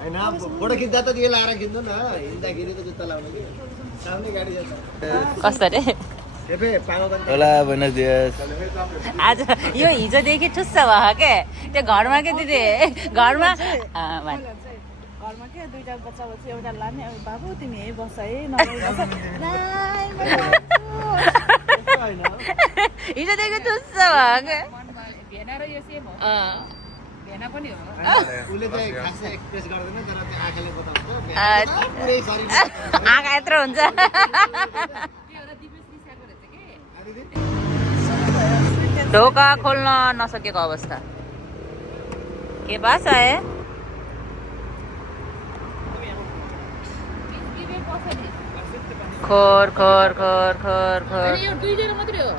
हैन फोटो खिच्दा त यो लाएर खिच्नु न हिँड्दाखेरि त जुत्ता लाउनु कि सामने गाडी जान्छ कसरी एपे पागल बन्छ होला buenos días आज यो हिजोदेखि ठुस्स भयो के त्यो घरमा के दिदी घरमा घरमा के दुईटा बच्चा बच्ची एउटा लाने अब बाबु तिमी यही बस है हिजोदेखि ठुस्स भयो के भेना र यो सेम हो भेना पनि हो उले चाहिँ खासै एक्सप्रेस गर्दैन तर त्यो आँखाले बताउँछ पुरै शरीर आँखा यत्रो हुन्छ ढोका खोल्न नसकेको अवस्था के बास आए खोर खोर खोर खोर खोर यो दुई जना मात्रै हो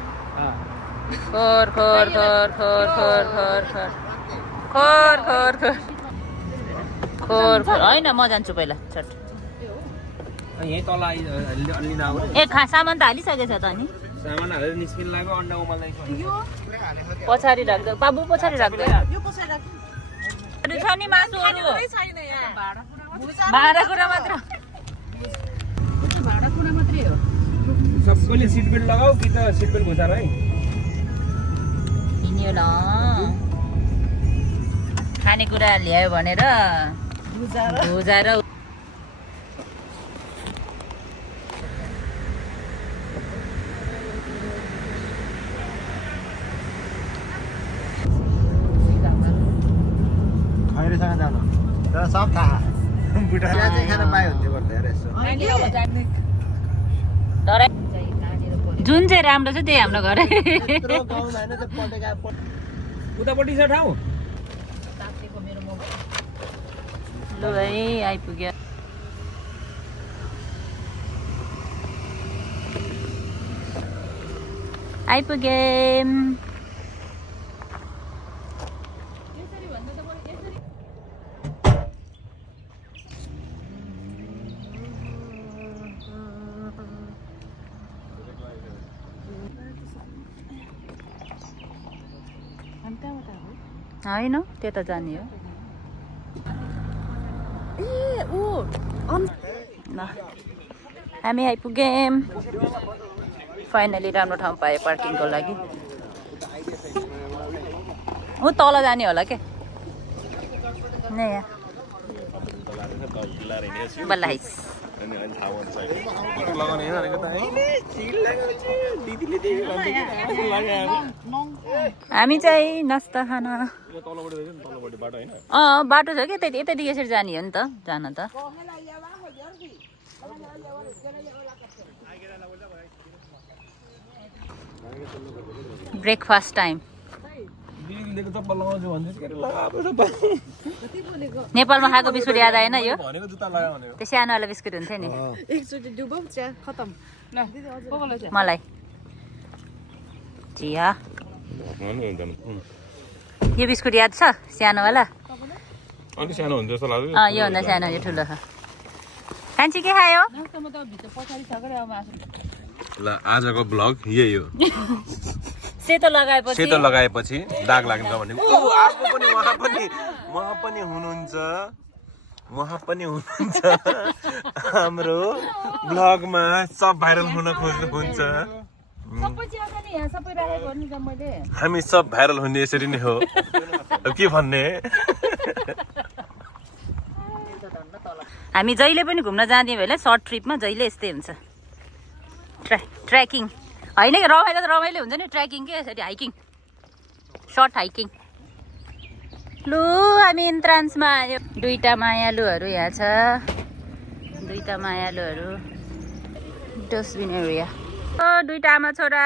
खोर खोर खोर खोर खोर खोर खोर खोर खोर खोर खोर होइन म जान्छु पहिला छट यही तल अलि नाउ ए सामान त हालिसकेछ त नि सामान हालेर निस्किन लाग्यो अन्डा उमाल्दै पछाडि राख्दै बाबु पछाडि राख्दै यो कसरी राख्नु छ नि मासुहरू छैन यहाँ भाँडा कुरा मात्र भाडा कुरा मात्रै हो सबैले सिट बेल्ट लगाऊ कि त सिट बेल्ट घुसार है हिँड्यो ल खानेकुरा ल्यायो भनेर भुजाएर खैरेसँग जानु तर सब थाहा बुढा चाहिँ खान पायो हुन्थ्यो गर्दा यसो तर जुन चाहिँ राम्रो छ त्यही हाम्रो घर यत्रो गाउँ हैन त पटेका उतापट्टि छ ठाउँ लु है आइपुग्यो आइपुगे होइन त्यता जाने हो ल हामी आइपुग्यौँ फाइनली राम्रो ठाउँ पाएँ पार्किङको लागि ऊ तल जाने होला के नै यहाँ बल्लाइस हामी चाहिँ नास्ता खान बाटो छ कि यतैदेखि यसरी जाने हो नि त जान त ब्रेकफास्ट टाइम नेपालमा खाएको बिस्कुट याद आएन यो त्यो सानोवाला बिस्कुट हुन्थ्यो नि एकचोटि डुबाउ चिया खतम मलाई चिया यो बिस्कुट याद छ सानोवाला योभन्दा सानो यो ठुलो छ कान्छी के खायो ल आजको ब्लग यही हो सेतो लगाएपछि दाग लाग्छ भने अर्को पनि उहाँ पनि हुनुहुन्छ हाम्रो ब्लगमा सब भाइरल हुन खोज्नुहुन्छ हामी सब भाइरल हुने यसरी नै हो के भन्ने हामी जहिले पनि घुम्न जाँदै भएला सर्ट ट्रिपमा जहिले यस्तै हुन्छ ट्रेकिङ होइन कि रमाइलो हुन्छ नि ट्रेकिङ के यसरी हाइकिङ सर्ट हाइकिङ लु हामी इन्ट्रान्समा आयो दुईटा मायालुहरू यहाँ छ दुईटा मायालुहरू डस्टबिन एरिया दुईटा आमा छोरा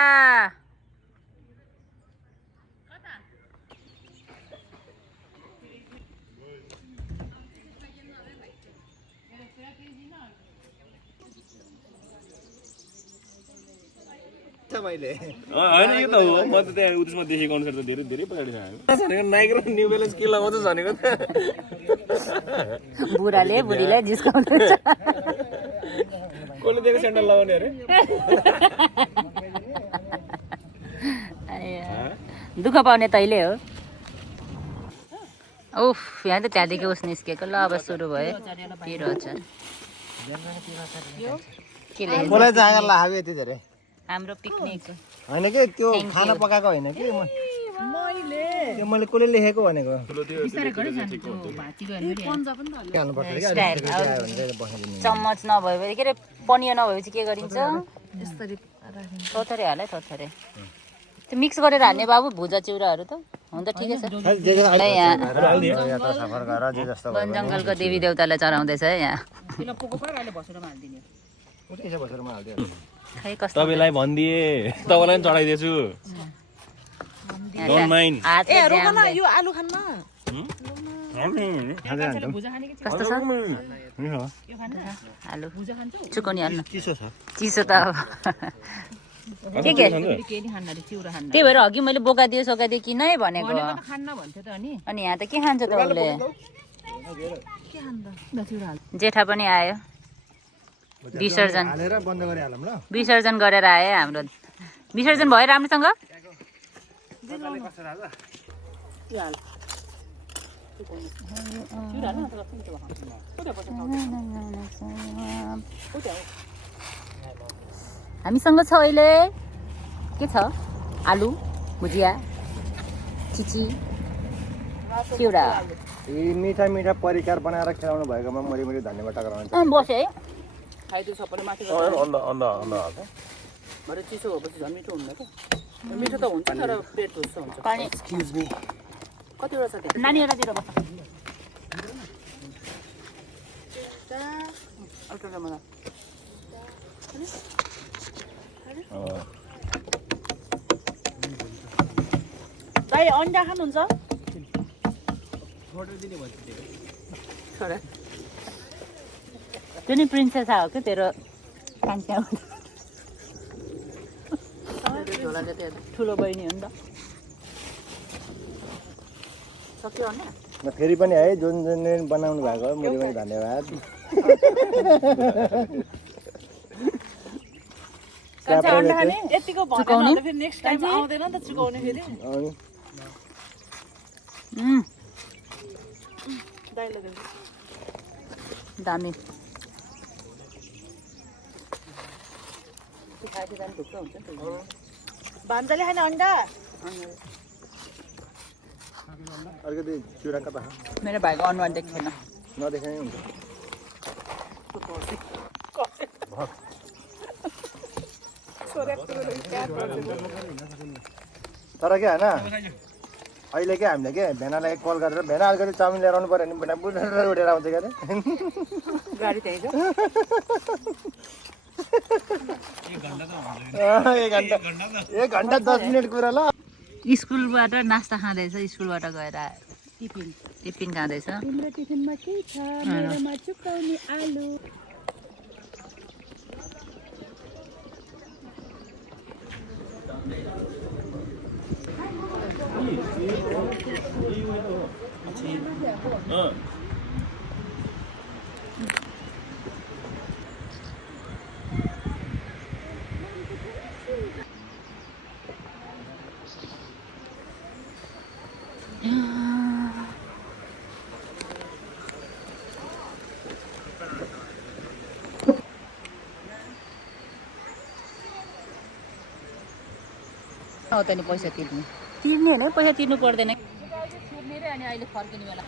मैले होइन यो त हो म त त्यहाँ उयसमा देखेको अनुसार त धेरै पछाडि छ नाइक र न्यू ब्यालेन्स के लगाउँछ भनेको त बुढाले बुढीलाई जिस्काउँदैछ कसले दिएको स्यान्डल लगाउने अरे दुःख पाउने तैले हो उफ यहाँ त त्यहाँदेखि उस निस्केको ल अब सुरु भयो पिरो अचार के लेखेको मलाई जाँगर लाग्यो यति धेरै हाम्रो पिकनिक होइन कि त्यो खाना पकाएको होइन कि त्यो मैले कसले लेखेको भनेको हाल्नुपर्छ क्या चम्मच नभए के अरे पनिया नभएपछि के गरिन्छ थोथरे हाल है थोथरे त्यो मिक्स गरेर हाल्ने बाबु भुजा चिउराहरू त हुन त ठिकै छ यहाँ वन जङ्गलको देवी देवतालाई चढाउँदैछ है यहाँ खै कस्तो तपाईँलाई भनिदिए तपाईँलाई पनि चढाइदिएछु डोन्ट माइन्ड हात चाहिँ ड्याम यो आलु खान्न कस्तो छ आलु चुकाउने हाल्नु चिसो त अब के त्यही भएर अघि मैले बोकादियो सोकादियो किन है भनेको अनि यहाँ त के खान्छ त उसले जेठा पनि आयो विसर्जन विसर्जन गरेर आयो हाम्रो विसर्जन भयो राम्रोसँग हामीसँग छ अहिले के छ आलु भुजिया चिची चिउरा मिठा मिठा परिकार बनाएर खिलाउनु भएकोमा मैले धन्यवाद टक्राउँछु बसेँ है खाइदियो सबैले माथि भरे चिसो भएपछि झन् मिठो हुन्न क्या मिठो त हुन्छ तर पेट ढुस्सो हुन्छ पानी एक्सक्युज मी कतिवटा छ त्यहाँ नानीहरूतिर बस अल्ट्रामा दाइ अन्डा खानुहुन्छ त्यो नि प्रिन्सेस हो कि तेरो ठुलो बहिनी हो नि त सक्यो अन्डा म फेरि पनि है जुन जुन बनाउनु भएको मैले पनि धन्यवाद अन्डा खाने यतिको भनेर फेरि नेक्स्ट टाइम आउँदैन नि त चुकाउने फेरि दाइले दामी भान्जाले खाने अन्डा अलिकति चुरा कता मेरो भाइको अनुहार देख्दैन नदेखाइ हुन्छ तर के होइन अहिले के हामीले के भेनालाई कल गरेर भेना अलिकति चाउमिन लिएर आउनु पऱ्यो भने भेना बुढेर उठेर आउँछ क्या गाडी त्यहीँ छ एक घन्टा 10 मिनट कुरा ल स्कुलबाट नास्ता खाँदैछ स्कुलबाट गएर टिफिन खाँदैछ तिम्रो टिफिनमा के छ मेरोमा चुकाउने आलु त नि पैसा तिर्ने होइन पैसा तिर्नु पर्दैन तिर्ने रे अनि अहिले फर्किने बेला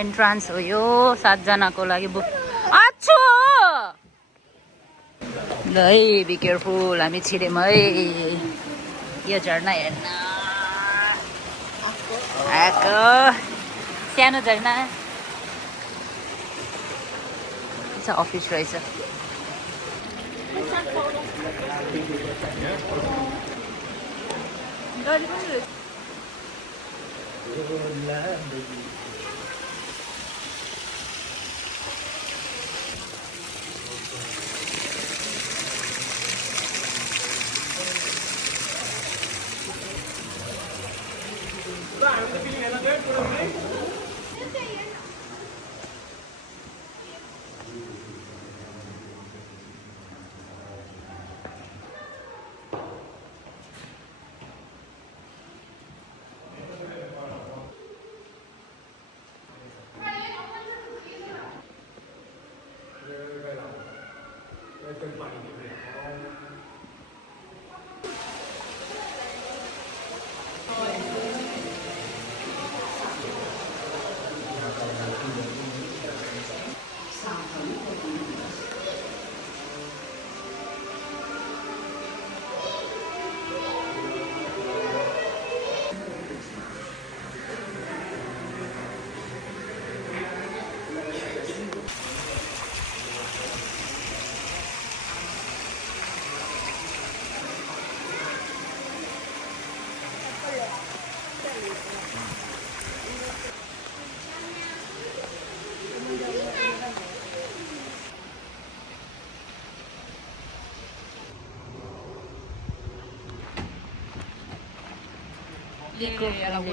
एन्ट्रान्स हो यो 7 जनाको लागि बुक आच्छो ल है बी केयरफुल हामी छिर्यौँ है यो झर्ना हेर्न आएको सानो झर्ना अफिस रहेछ Eco-friendly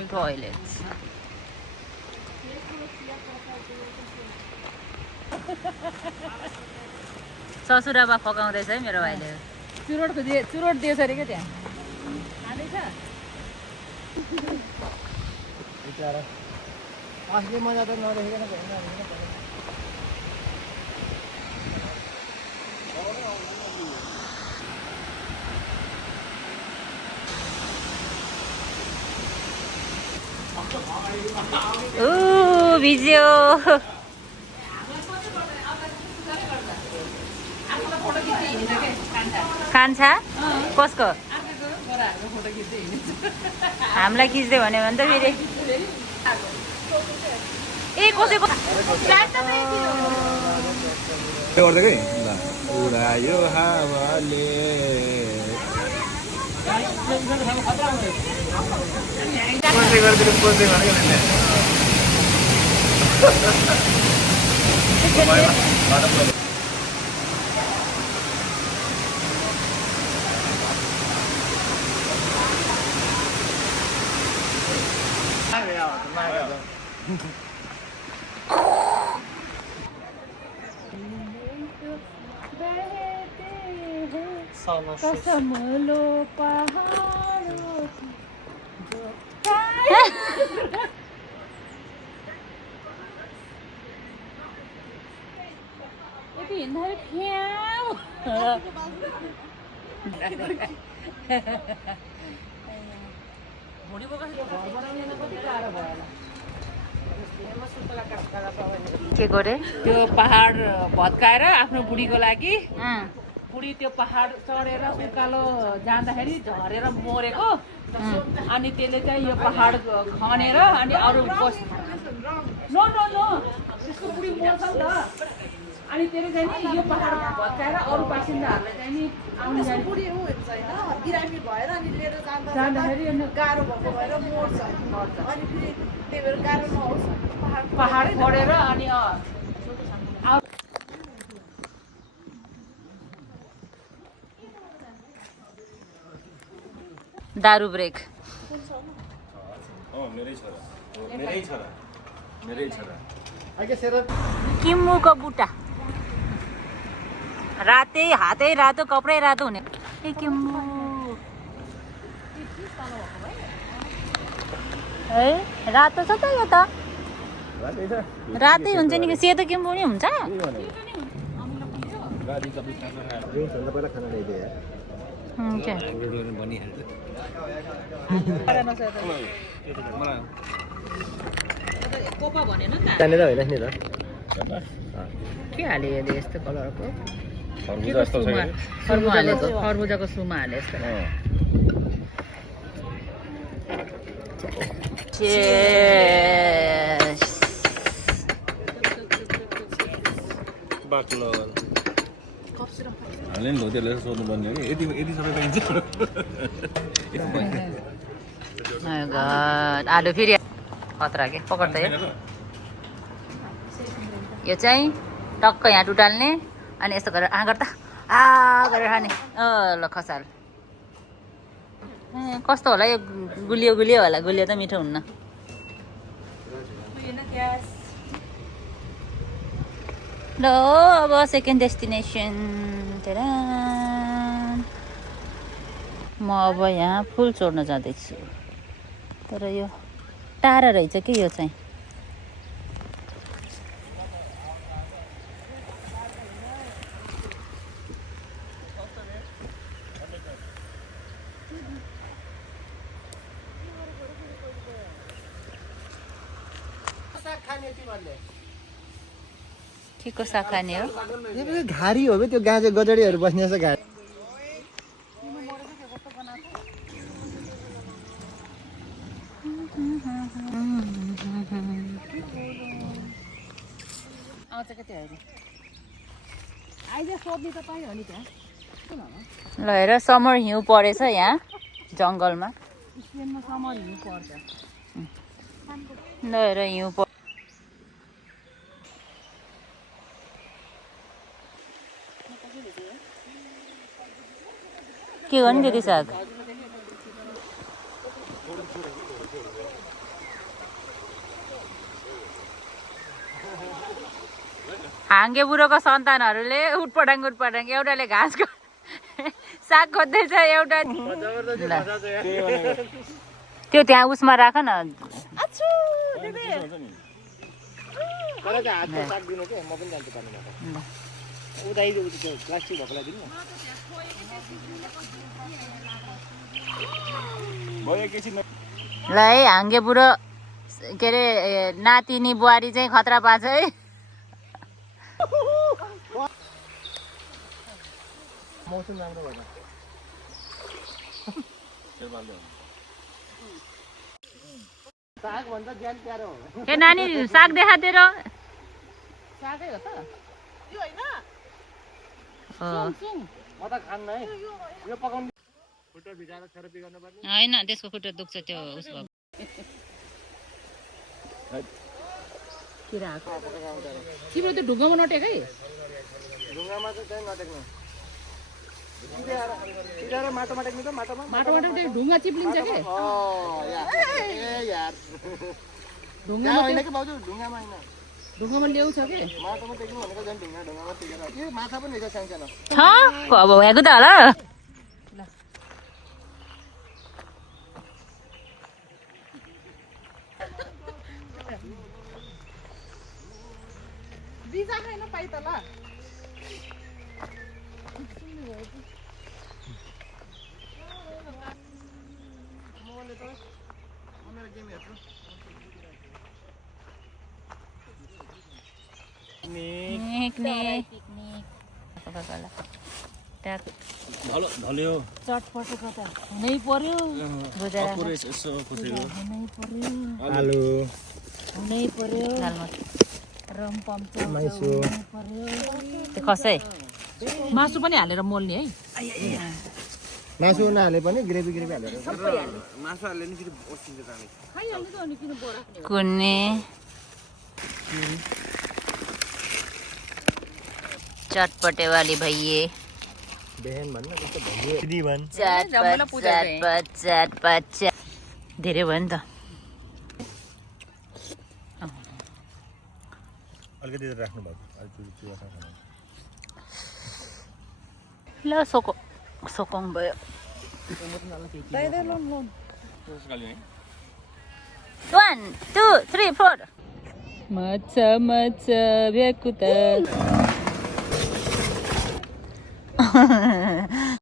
toilets. ससुराबा फकाउँदैछ है मेरो भाइले चुरोट दिएछ अरे क्या त्यहाँ खाँदैछ बिचारा असली मजा त नदेखेको भिज्यो कान्छा कसको हामीलाई खिच्दै भन्यो भने त फेरि ए कसैको गर्दै उडायो हावाले कसमलो पहाडो यति हिँड्दाखेरि फ्याउ भुँडी बोकाएर घर बनाउने कति गाह्रो भयो होला के गरे त्यो पहाड भत्काएर आफ्नो बुढीको लागि बुढी त्यो पहाड चढेर उकालो जाँदाखेरि झरेर मरेको अनि त्यसले चाहिँ यो पहाड खनेर अनि अरू बस नो नो नो त्यसको बुढी मर्छ नि त अनि त्यसले चाहिँ नि यो पहाड भत्काएर अरू बासिन्दाहरूलाई चाहिँ नि आउनु जाने बुढी ऊ हुन्छ होइन बिरामी भएर अनि लिएर जाँदाखेरि अनि गाह्रो भएको भएर मर्छ अनि फेरि त्यही भएर गाह्रो नहोस् पहाड खडेर अनि दारू ब्रेक मेरै छोरा किम्मुको बुट्टा रातै हातै रातो कपडै रातो हुने ए किम्मु है रातो छ त यो त रातै हुन्छ नि सेतो किम्बु नि हुन्छ हुन्छ कोपा भनेन नि त जाने त होइन नि त के हाल्यो यसले यस्तो कलरको खरबुजा खरबुजाको सुमा हाले यस्तो हाल्यो नि त्यसले सोध्नु पर्ने हो कि यति यति सबै पाइन्छ आलु फेरि खतरा के पकड्दा यो चाहिँ टक्क यहाँ टुटाल्ने अनि यस्तो गरेर आँगर त गरेर खाने ल खसाल कस्तो होला यो गुलियो गुलियो होला गुलियो त मिठो हुन्न ल अब सेकेन्ड डेस्टिनेसन म अब यहाँ फुल चोर्न जाँदैछु तर यो टाढा रहेछ कि यो चाहिँ के को साग खाने हो? घारी हो बे त्यो गाजे गजडीहरू बस्ने छ घारी ल हेर समर हिउँ परेछ यहाँ जङ्गलमा ल हेर हिउँ के गर्नु दिदी साग हाङ्गे बुढोको सन्तानहरूले उटपटाङ एउटाले घाँसको साग खोज्दैछ एउटा त्यो त्यहाँ उसमा राख न ल है हाङ्गे बुढो के अरे नातिनी बुहारी चाहिँ खतरा पाछ है मौसम राम्रो भएन साग भन्दा ज्यान प्यारो हो ए नानी साग देखा तेरो सागै हो त यो हैन म त खान्न है यो पकाउनु खुट्टा भिजाएर थेरापी गर्नुपर्ने होइन त्यसको खुट्टा दुख्छ त्यो उसको तिम्रो त्यो ढुङ्गामा नटेकै ढुङ्गामा चाहिँ नटेक्नु सिधाएर माटोमा टेक्नु त माटोमा ढुङ्गा चिप्लिन्छ के यार ढुङ्गामा होइन कि भाउजू ढुङ्गामा होइन ढुङ्गामा ल्याउँछ के माटोमा टेक्नु भनेको झन् ढुङ्गामा टेकेर यो माछा पनि रहेछ सानसानो छ अब भएको त होला बिजा खाइन पाइ त ल ढल्यो चटपटेको त हुनै पर्यो आलु हुनै पर्यो रमपम त्यो खसै मासु पनि हालेर मोल्ने है मासु नहाले पनि ग्रेभी हालेर कुन्ने चटपटे वाली भइए बेहेन भन्न त्यस्तो भनियो भन चटपट धेरै भयो नि त अलिकति राख्नु भएको ल सोकङ भयो 1 2 3 4 माछा भ्याकुता